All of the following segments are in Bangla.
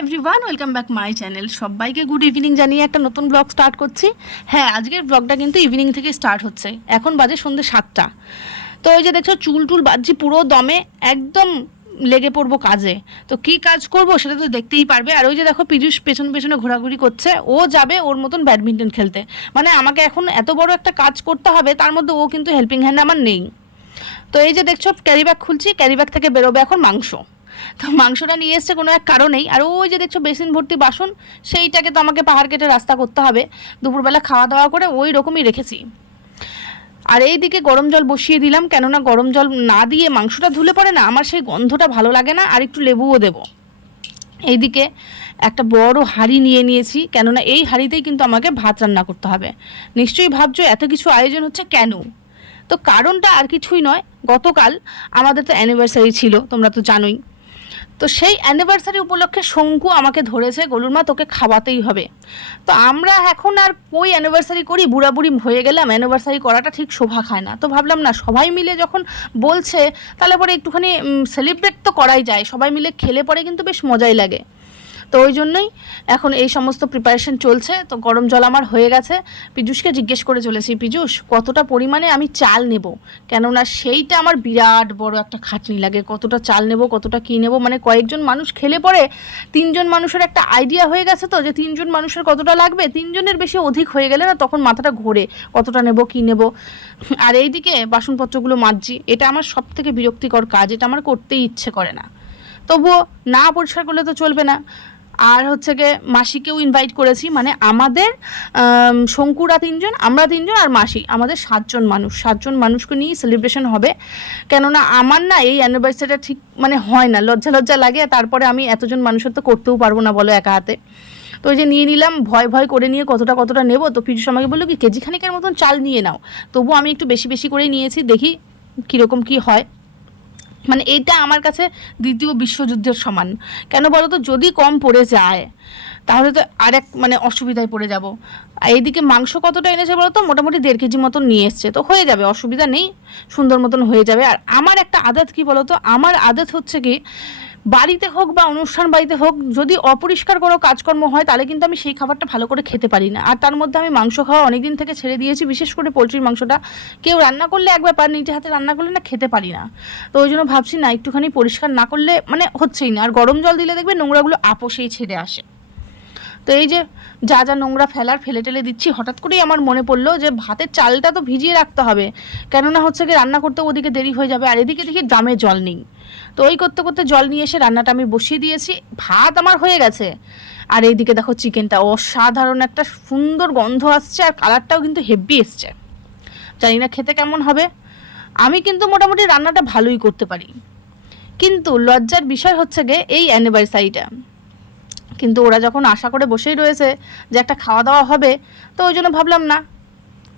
Everyone, welcome back my channel. সবাইকে গুড ইভিনিং জানিয়ে একটা নতুন ব্লগ স্টার্ট করছি। হ্যাঁ, আজকের ব্লগটা কিন্তু ইভিনিং থেকে স্টার্ট হচ্ছে। এখন বাজে সন্ধ্যে 7টা। তো ওই যে দেখছো চুল টুল বাজছি পুরো দমে, একদম লেগে পড়বো কাজে। তো কি কাজ করব সেটা তো দেখতেই পারবে। আর ওই যে দেখো পীযূষ পেছন পেছনে ঘোরাঘুরি করছে, ও যাবে ওর মতন ব্যাডমিন্টন খেলতে। মানে আমাকে এখন এত বড় একটা কাজ করতে হবে, তার মধ্যে ও কিন্তু হেল্পিং হ্যান্ড আমার নেই। তো এই যে দেখছো ক্যারি ব্যাগ খুলছি, ক্যারি ব্যাগ থেকে বেরোবে এখন মাংস। তো মাংসটা নিয়ে এসছে কোনো এক কারণেই। আর ওই যে দেখছো বেসিন ভর্তি বাসন, সেইটাকে তো আমাকে পাহাড় কেটে রাস্তা করতে হবে। দুপুরবেলা খাওয়া দাওয়া করে ওই রকমই রেখেছি। আর এই দিকে গরম জল বসিয়ে দিলাম, কেননা গরম জল না দিয়ে মাংসটা ধুলে পড়ে না, আমার সেই গন্ধটা ভালো লাগে না। আর একটু লেবুও দেবো। এইদিকে একটা বড় হাঁড়ি নিয়ে নিয়েছি, কেননা এই হাঁড়িতেই কিন্তু আমাকে ভাত রান্না করতে হবে। নিশ্চয়ই ভাবছো এত কিছু আয়োজন হচ্ছে কেন। তো কারণটা আর কিছুই নয়, গতকাল আমাদের তো অ্যানিভার্সারি ছিল, তোমরা তো জানোই। তো সেই অ্যানিভার্সারি উপলক্ষে শঙ্কু আমাকে ধরেছে, গলুর মা তোকে খাওয়াতেই হবে। তো আমরা এখন আর কই অ্যানিভার্সারি করি, বুড়াবুড়ি হয়ে গেলাম, অ্যানিভার্সারি করাটা ঠিক শোভা খায় না। তো ভাবলাম না, সবাই মিলে যখন বলছে তাহলে পরে একটুখানি সেলিব্রেট তো করাই যায়, সবাই মিলে খেলে পরে কিন্তু বেশ মজাই লাগে। তো ওই জন্যই এখন এই সমস্ত প্রিপারেশন চলছে। তো গরম জল আমার হয়ে গেছে। পীযূষকে জিজ্ঞেস করে চলেছি, পীযূষ কতটা পরিমাণে আমি চাল নেব, কেননা সেইটা আমার বিরাট বড় একটা খাটনি লাগে। কতটা চাল নেব, কতটা কী নেব, মানে কয়েকজন মানুষ খেলে পরে 3জন মানুষের একটা আইডিয়া হয়ে গেছে, তো যে 3জন মানুষের কতটা লাগবে। 3জনের বেশি অধিক হয়ে গেলে না তখন মাথাটা ঘোরে, কতটা নেব কী নেব। আর এইদিকে বাসনপত্রগুলো মাজছি, এটা আমার সব থেকে বিরক্তিকর কাজ, এটা আমার করতেই ইচ্ছে করে না। তবুও না পরিষ্কার করলে তো চলবে না। আর হচ্ছে গিয়ে মাসিকেও ইনভাইট করেছি, মানে আমাদের শঙ্কুরা 3জন, আমরা 3জন আর মাসি, আমাদের 7জন মানুষ। 7জন মানুষকে নিয়েই সেলিব্রেশন হবে। কেননা আমার না এই অ্যানিভার্সারিটা ঠিক মানে হয় না, লজ্জা লজ্জা লাগে। তারপরে আমি এতজন মানুষের তো করতেও পারবো না বলো একা হাতে। তো ওই যে নিয়ে নিলাম, ভয় ভয় করে নিয়ে কতটা কতটা নেব। তো পীযূষ আমাকে বললো কি কেজি খানিকের মতন চাল নিয়ে নাও। তবু আমি একটু বেশি বেশি করেই নিয়েছি, দেখি কীরকম কী হয়। মানে এটা আমার কাছে দ্বিতীয় বিশ্বযুদ্ধের সমান। কেন বলো তো, যদি কম পড়ে যায় তাহলে তো আরেক মানে অসুবিধায় পড়ে যাব। এইদিকে মাংস কতটা এনেছে বলো তো, মোটামুটি 1.5 কেজি মতন নিয়ে এসছে। তো হয়ে যাবে, অসুবিধা নেই, সুন্দর মতন হয়ে যাবে। আর আমার একটা আদত কি বলো তো, আমার আদত হচ্ছে কি, বাড়িতে হোক বা অনুষ্ঠান বাড়িতে হোক, যদি অপরিষ্কার কোনো কাজকর্ম হয় তাহলে কিন্তু আমি সেই খাবারটা ভালো করে খেতে পারি না। আর তার মধ্যে আমি মাংস খাওয়া অনেক দিন থেকে ছেড়ে দিয়েছি, বিশেষ করে পোলট্রির মাংসটা। কেউ রান্না করলে এক ব্যাপার, নিজে হাতে রান্না করলে না খেতে পারি না। তো ওই জন্য ভাবছি না, একটুখানি পরিষ্কার না করলে মানে হচ্ছেই না। আর গরম জল দিলে দেখবে নোংরাগুলো আপোষেই ছেড়ে আসে। তো এই যে যা যা নোংরা ফেলার ফেলে টেলে দিচ্ছি। হঠাৎ করেই আমার মনে পড়লো যে ভাতের চালটা তো ভিজিয়ে রাখতে হবে, কেননা হচ্ছে কি রান্না করতে ওদিকে দেরি হয়ে যাবে। আর এদিকে দেখি ড্রামে জল নেই। তো ওই করতে করতে জল নিয়ে এসে রান্নাটা আমি বসিয়ে দিয়েছি, ভাত আমার হয়ে গেছে। আর এইদিকে দেখো চিকেনটা অসাধারণ একটা সুন্দর গন্ধ আসছে, আর কালারটাও কিন্তু হেভি এসছে। জানি না খেতে কেমন হবে। আমি কিন্তু মোটামুটি রান্নাটা ভালোই করতে পারি, কিন্তু লজ্জার বিষয় হচ্ছে গিয়ে এই অ্যানিভার্সারিটা। কিন্তু ওরা যখন আশা করে বসেই রয়েছে যে একটা খাওয়া দাওয়া হবে, তো ওই জন্য ভাবলাম না,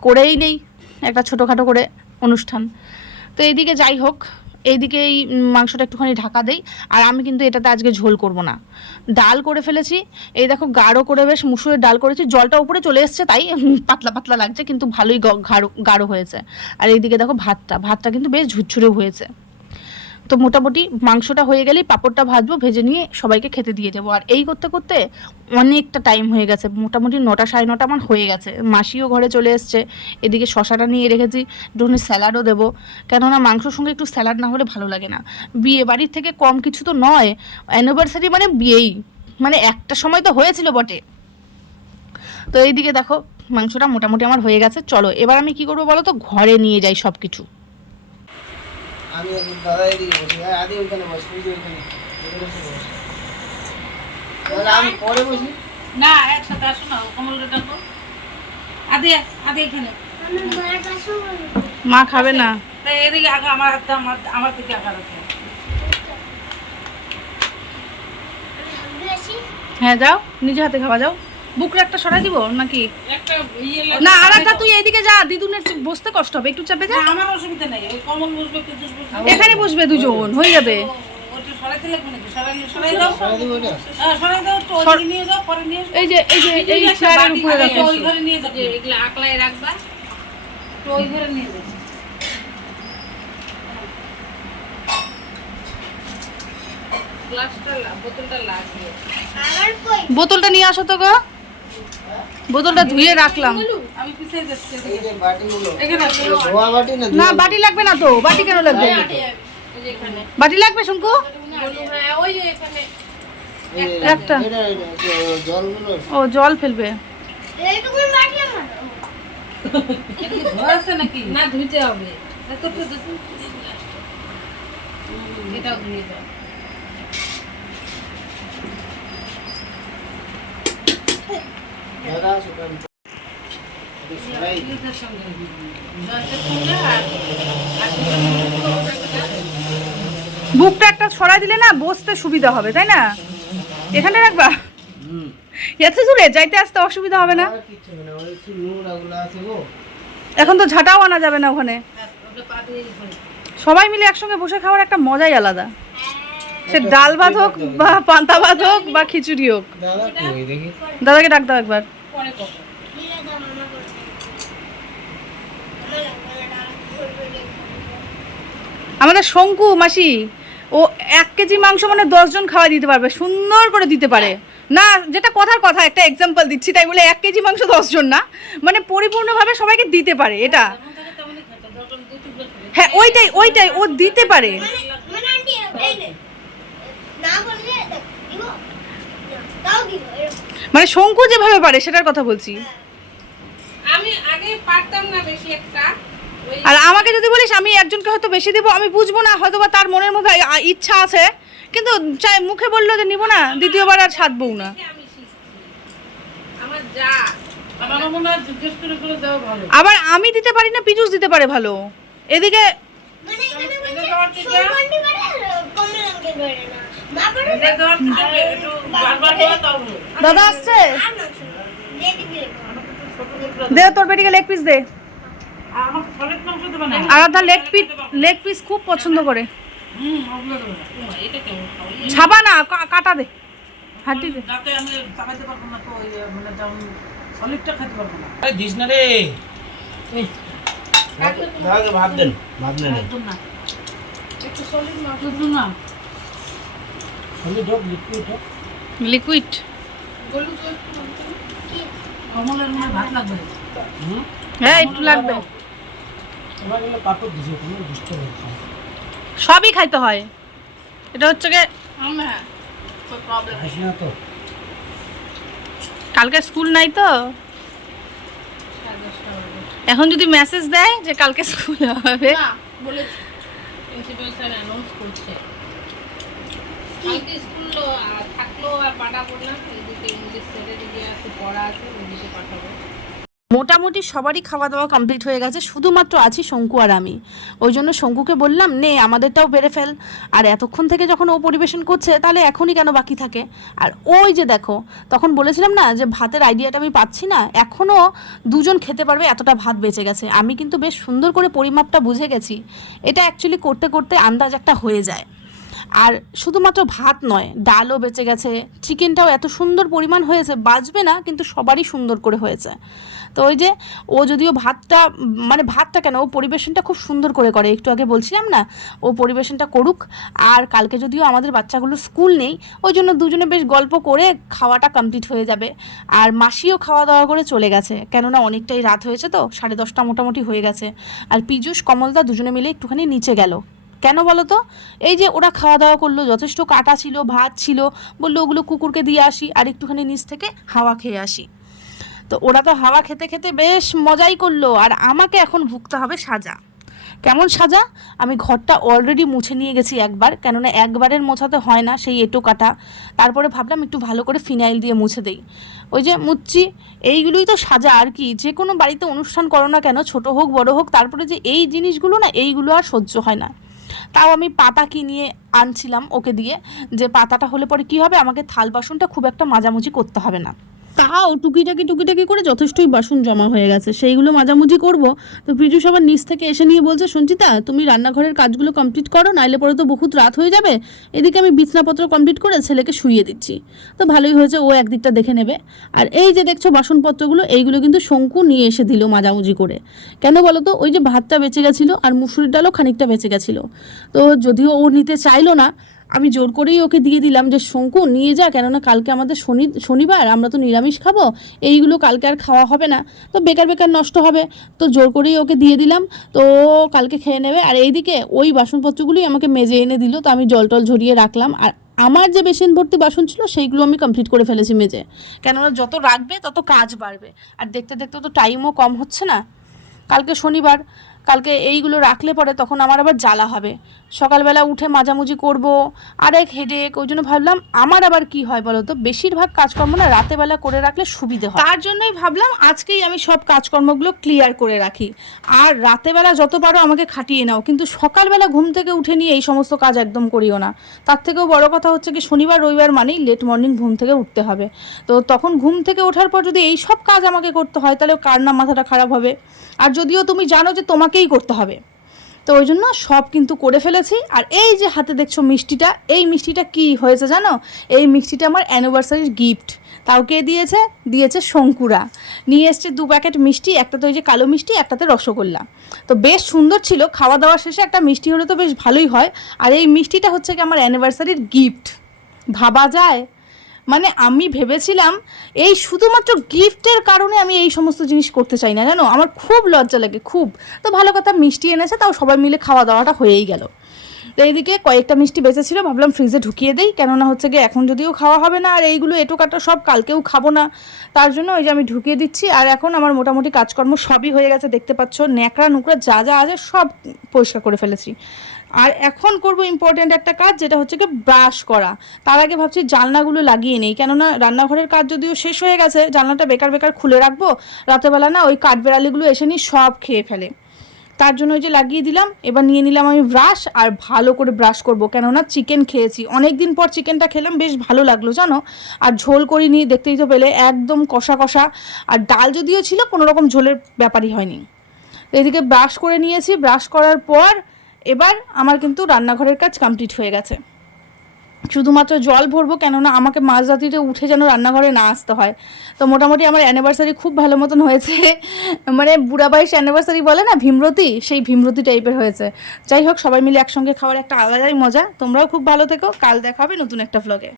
করেই নেই একটা ছোটোখাটো করে অনুষ্ঠান। তো এইদিকে যাই হোক, এইদিকে এই মাংসটা একটুখানি ঢাকা দেই। আর আমি কিন্তু এটাতে আজকে ঝোল করব না, ডাল করে ফেলেছি। এই দেখো গাঢ় করে বেশ মুসুরের ডাল করেছি, জলটা উপরে চলে এসছে তাই পাতলা পাতলা লাগছে, কিন্তু ভালোই গাঢ় হয়েছে। আর এইদিকে দেখো ভাতটা কিন্তু বেশ ঝুরঝুরে হয়েছে। তো মোটামুটি মাংসটা হয়ে গেলেই পাঁপড়টা ভাজবো, ভেজে নিয়ে সবাইকে খেতে দিয়ে দেবো। আর এই করতে করতে অনেকটা টাইম হয়ে গেছে, মোটামুটি 9টা 9:30 আমার হয়ে গেছে। মাসিও ঘরে চলে এসছে। এদিকে শশাটা নিয়ে রেখেছি, একটুখানি স্যালাডও দেবো, কেননা মাংসর সঙ্গে একটু স্যালাড না হলে ভালো লাগে না। বিয়ে বাড়ির থেকে কম কিছু তো নয়, অ্যানিভার্সারি মানে বিয়েই, মানে একটা সময় তো হয়েছিল বটে। তো এইদিকে দেখো মাংসটা মোটামুটি আমার হয়ে গেছে। চলো এবার আমি কি করবো বলো তো, ঘরে নিয়ে যাই সব কিছু। আমি দাদা এদিকে বসি, আদি ওইখানে বসি, ওইখানে আমি পরে বসি না, একসাথে আসো না, কমলটা ডাকো। আদি আদি এখানে মা খাবে না, তাই এদিকে আগা, আমার হাতটা আমার দিকে আগা রাখো। হ্যাঁ যাও, নিজে হাতে খাওয়া যাও। বুকরা একটা সরাই দিব নাকি? একটা ইয়ে না আর একটা তুই এইদিকে যা, দিদুনের বসতে কষ্ট হবে, একটু চাপে যা। না, আমার অসুবিধা নাই, ওই কমল বসবে, পিজুস বসবে, এখানে বসবে দুজন, হয়ে যাবে। ওটা সরাইতে লাগবে নাকি? সরাই দাও, সরাই দিব এটা। হ্যাঁ সরাই দাও, তো ওইদিকে নিয়ে যাও, পরে নিয়ে আসবে। এই যে এই চেয়ারের উপরে রাখো। ওই ঘরে নিয়ে যাবে, এগুলো আকলাই রাখবা, তো ওই ঘরে নিয়ে যাবে। গ্লাসটা বোতলটা লাগিয়ে বোতলটা নিয়ে আসো তো গো, বোতলটা ধুয়ে রাখলাম। আমি পিছিয়ে যাচ্ছি এই যে বাটিগুলো, এখানে আছে। ধোয়া বাটি না না বাটি লাগবে না তো, বাটি কেন লাগবে? এই যে এখানে বাটি লাগবে শঙ্কু? হ্যাঁ ওই যে এখানে একটা। জলগুলো ও জল ফেলবে। ধোয়া আছে নাকি? না ধুইতে হবে। এত তো এটাও ধুয়ে দাও। জায়গা আছে কারণ সবাই এটার সঙ্গে জলটা সঙ্গে আর বুকটা একটা সরাই দিলে না বসতে সুবিধা হবে, তাই না? এখানে রাখবা, এত দূরে যাইতে আসতে অসুবিধা হবে না। আর কিচ্ছু না, ওই কি নোংরাগুলো আছে গো। এখন তো ঝাঁটাও আনা যাবে না ওখানে। ওটা পা দিয়ে করে সবাই মিলে একসঙ্গে বসে খাওয়ার একটা মজাই আলাদা, সে ডাল ভাত হোক বা পান্তা ভাত হোক বা খিচুড়ি হোক। দাদা কই দেখি, দাদাকে ডাক দাও একবার। পরে কখন আমাদের শঙ্কু মাসি ও 1 কেজি মাংস মানে 10 জন খাওয়া দিতে পারবে, সুন্দর করে দিতে পারে না। যেটা কথার কথা, একটা এক্সাম্পল দিচ্ছি তাই বলে 1 কেজি মাংস 10 জন না, মানে পরিপূর্ণভাবে সবাইকে দিতে পারে এটা। যেমন থাকে তেমনই খেতে দরকার দুই টুকরো করে হ্যাঁ ওইটাই ও দিতে পারে। মানে শঙ্কু যেভাবে পারে সেটার কথা বলছি। আমি আগে পারতাম না বেশি একটা ওই আর আমাকে যদি বলিস আমি একজনকে হয়তো বেশি দেবো, আমি বুঝবো না, হয়তো বা তার মনের মধ্যে ইচ্ছা আছে কিন্তু চাই মুখে বললো যে নিবো না, দ্বিতীয়বার আর সাধবও না। আমি শিখছি আমার যা আমার মনে হয় জিজ্ঞেস করে করে দেওয়া ভালো আবার আমি দিতে পারি না, পিজুস দিতে পারে ভালো। এদিকে এটা দেওয়ার থেকে এটা দেওয়ার থেকে একটু বারবার দেওয়া তাও ভালো। দাদা আসছে, দে তোর বেটিকে লেগ পিস দে। আর আমার সলিড মাংস দেবে না আরাধ্যা লেগ পিস খুব পছন্দ করে। ওগুলো দেবে না এটা কেমন খাওয়াই ছাবা না, কাটা দে, হাড্ডি দে। যাতে আমি চালাতে পারবো না তো ওই মানে যেমন সলিডটা খেতে পারবো না আরে দিস না রে, দাদাকে ভাত দেন, ভাত নেন। একদম না একটু সলিড মাংস দিন না আমি ডব লিকুইড হোক। লিকুইড কমলের মনে ভাত লাগবে হ্যাঁ একটু লাগবে, তোমার গেলে পাপড় দিছে, তুমি বুঝতে পারছো। সবই খাইতে হয়। এটা হচ্ছে গিয়ে হ্যাঁ কোনো প্রবলেম হাসি না তো। কালকে স্কুল নাই তো, এখন যদি মেসেজ দেয় যে কালকে স্কুল হবে, না বলেছি প্রিন্সিপাল স্যার অ্যানাউন্স করছে কালকে স্কুল থাকলো আর পাঠাবো না এদিকে ইংলিশ স্যারের দিকে আছে পড়া আছে ওদিকে পাঠাবো। মোটামুটি সবারই খাওয়া দাওয়া কমপ্লিট হয়ে গেছে, শুধুমাত্র আছি শঙ্কু আর আমি। ওই জন্য শঙ্কুকে বললাম নে আমাদেরটাও বেড়ে ফেল, আর এতক্ষণ থেকে যখন ও পরিবেশন করছে তাহলে এখনই কেন বাকি থাকে। আর ওই যে দেখো, তখন বলেছিলাম না যে ভাতের আইডিয়াটা আমি পাচ্ছি না, এখনও 2 জন খেতে পারবে এতটা ভাত বেঁচে গেছে। আমি কিন্তু বেশ সুন্দর করে পরিমাপটা বুঝে গেছি, এটা অ্যাকচুয়ালি করতে করতে আন্দাজ একটা হয়ে যায়। আর শুধুমাত্র ভাত নয়, ডালও বেঁচে গেছে, চিকেনটাও এত সুন্দর পরিমাণ হয়েছে, বাজবে না কিন্তু সবারই সুন্দর করে হয়েছে। তো ওই যে ও যদিও ভাতটা মানে ভাতটা কেন, ও পরিবেশনটা খুব সুন্দর করে করে, একটু আগে বলছিলাম না, ও পরিবেশনটা করুক। আর কালকে যদিও আমাদের বাচ্চাগুলোর স্কুল নেই, ওই জন্য দুজনে বেশ গল্প করে খাওয়াটা কমপ্লিট হয়ে যাবে। আর মাসিও খাওয়া দাওয়া করে চলে গেছে, কেননা অনেকটাই রাত হয়েছে তো, 10:30 মোটামুটি হয়ে গেছে। আর পীযূষ কমলদা দুজনে মিলে একটুখানি নিচে গেল। কেন বলো তো? এই যে ওরা খাওয়া দাওয়া করলো, যথেষ্ট কাটা ছিল, ভাত ছিল, বললো ওগুলো কুকুরকে দিয়ে আসি আর একটুখানি নিচ থেকে হাওয়া খেয়ে আসি। তো ওরা তো হাওয়া খেতে খেতে বেশ মজাই করলো, আর আমাকে এখন ভুগতে হবে সাজা। কেমন সাজা? আমি ঘরটা অলরেডি মুছে নিয়ে গেছি একবার, কেননা একবারের মোছাতে হয় না, সেই এঁটো কাটা। তারপরে ভাবলাম একটু ভালো করে ফিনাইল দিয়ে মুছে দেই, ওই যে মুছছি। এইগুলোই তো সাজা আর কি। যে কোনো বাড়িতে অনুষ্ঠান করো না কেন, ছোট হোক বড় হোক, তারপরে যে এই জিনিসগুলো না, এইগুলো আর সহ্য হয় না। তাও আমি পাতা কিনিয়ে আনছিলাম ওকে দিয়ে, যে পাতাটা হলে পরে কি হবে, আমাকে থাল বাসনটা খুব একটা মাজামুজি করতে হবে না। তাও টুকিটাকি করে যথেষ্টই বাসন জমা হয়ে গেছে, সেইগুলো মাজামুজি করব। তো পীযূষ আবার নিচ থেকে এসে নিয়ে বলছে, সঞ্চিতা তুমি রান্নাঘরের কাজগুলো কমপ্লিট করো, নাইলে পরে তো বহুত রাত হয়ে যাবে। এদিকে আমি বিছনাপত্র কমপ্লিট করে ছেলেকে শুইয়ে দিচ্ছি। তো ভালোই হয়েছে, ও একদিকটা দেখে নেবে। আর এই যে দেখছো বাসনপত্রগুলো, এইগুলো কিন্তু শঙ্কু নিয়ে এসে দিল মাজামুজি করে। কেন বলো তো? ওই যে ভাতটা বেঁচে গেছিলো আর মুসুরির ডালও খানিকটা বেঁচে গেছিলো, তো যদিও ও নিতে চাইলো না, আমি জোর করেই ওকে দিয়ে দিলাম যে শঙ্কু নিয়ে যা, কেননা কালকে আমাদের শনিবার, আমরা তো নিরামিষ খাবো, এইগুলো কালকে আর খাওয়া হবে না, তো বেকার বেকার নষ্ট হবে। তো জোর করেই ওকে দিয়ে দিলাম, তো ও কালকে খেয়ে নেবে। আর এইদিকে ওই বাসনপত্রগুলোই আমাকে মেজে এনে দিল, তো আমি জল টল ঝরিয়ে রাখলাম। আর আমার যে বেসিন ভর্তি বাসন ছিল সেইগুলো আমি কমপ্লিট করে ফেলেছি মেজে, কেননা যত রাখবে তত কাজ বাড়বে, আর দেখতে দেখতে তো টাইমও কম হচ্ছে না। কালকে শনিবার, কালকে এইগুলো রাখলে পরে তখন আমার আবার জ্বালা হবে, সকালবেলা উঠে মাজামুজি করব, আরেক হেডেক। ওই জন্য ভাবলাম আমার আবার কি হয় বলো তো, বেশিরভাগ কাজকর্ম না রাতেবেলা করে রাখলে সুবিধে হয়, তার জন্যই ভাবলাম আজকেই আমি সব কাজকর্মগুলো ক্লিয়ার করে রাখি। আর রাতেবেলা যত পারো আমাকে খাটিয়ে নাও, কিন্তু সকালবেলা ঘুম থেকে উঠে নিয়ে এই সমস্ত কাজ একদম করিও না। তার থেকেও বড় কথা হচ্ছে কি, শনিবার রবিবার মানেই লেট মর্নিং ঘুম থেকে উঠতে হবে, তো তখন ঘুম থেকে ওঠার পর যদি এই সব কাজ আমাকে করতে হয় তাহলে কার না মাথাটা খারাপ হবে। আর যদিও তুমি জানো যে তোমাকেই করতে হবে, তো ওই জন্য সব কিন্তু করে ফেলেছি। আর এই যে হাতে দেখছো মিষ্টিটা, এই মিষ্টিটা কি হয়েছে জানো? এই মিষ্টিটা আমার অ্যানিভার্সারির গিফট। তাও কে দিয়েছে? দিয়েছে শঙ্কুরা। নিয়ে এসছে 2 প্যাকেট মিষ্টি, একটা তো ওই যে কালো মিষ্টি, একটাতে রসগোল্লা। তো বেশ সুন্দর ছিল, খাওয়া দাওয়ার শেষে একটা মিষ্টি হলে তো বেশ ভালোই হয়। আর এই মিষ্টিটা হচ্ছে কি আমার অ্যানিভার্সারির গিফট, ভাবা যায়? মানে আমি ভেবেছিলাম এই শুধুমাত্র গিফটের কারণে আমি এই সমস্ত জিনিস করতে চাই না, জানো, আমার খুব লজ্জা লাগে খুব। তো ভালো কথা, মিষ্টি এনেছে, তাও সবাই মিলে খাওয়া দাওয়াটা হয়েই গেল। তো এইদিকে কয়েকটা মিষ্টি বেঁচেছিল, ভাবলাম ফ্রিজে ঢুকিয়ে দেই, কেননা হচ্ছে গিয়ে এখন যদিও খাওয়া হবে না, আর এইগুলো এটো কাটা সব কালকেও খাবো না, তার জন্য ওই যে আমি ঢুকিয়ে দিচ্ছি। আর এখন আমার মোটামুটি কাজকর্ম সবই হয়ে গেছে, দেখতে পাচ্ছ ন্যাকড়া নুকড়া যা যা আছে সব পরিষ্কার করে ফেলেছি। আর এখন করব ইম্পর্ট্যান্ট একটা কাজ, যেটা হচ্ছে কি ব্রাশ করা। তার আগে ভাবছি জানলাগুলো লাগিয়ে নেই, কেননা রান্নাঘরের কাজ যদিও শেষ হয়ে গেছে, জানলাটা বেকার বেকার খুলে রাখবো, রাতেবেলা না ওই কাঠবেড়ালিগুলো এসে নিয়ে সব খেয়ে ফেলে, তার জন্য ওই যে লাগিয়ে দিলাম। এবার নিয়ে নিলাম আমি ব্রাশ, আর ভালো করে ব্রাশ করব, কেননা চিকেন খেয়েছি অনেক দিন পর, চিকেনটা খেলাম বেশ ভালো লাগলো জানো। আর ঝোল করিনি, দেখতেই তো পেলে একদম কষা কষা, আর ডাল যদিও ছিল কোনো রকম ঝোলের ব্যাপারই হয়নি। তো এদিকে ব্রাশ করে নিয়েছি, ব্রাশ করার পর এবার আমার কিন্তু রান্নাঘরের কাজ কমপ্লিট হয়ে গেছে। শুধুমাত্র জল ভরবো, কেননা আমাকে মাঝরাত্রিতে উঠে যেন রান্নাঘরে না আসতে হয়। তো মোটামুটি আমার অ্যানিভার্সারি খুব ভালো মতন হয়েছে, মানে বুড়া বয়স অ্যানিভার্সারি বলে না, ভীমরতি, সেই ভীমরতি টাইপের হয়েছে। যাই হোক, সবাই মিলে একসঙ্গে খাওয়ার একটা আলাদাই মজা। তোমরাও খুব ভালো থেকো, কাল দেখা হবে নতুন একটা ভ্লগে।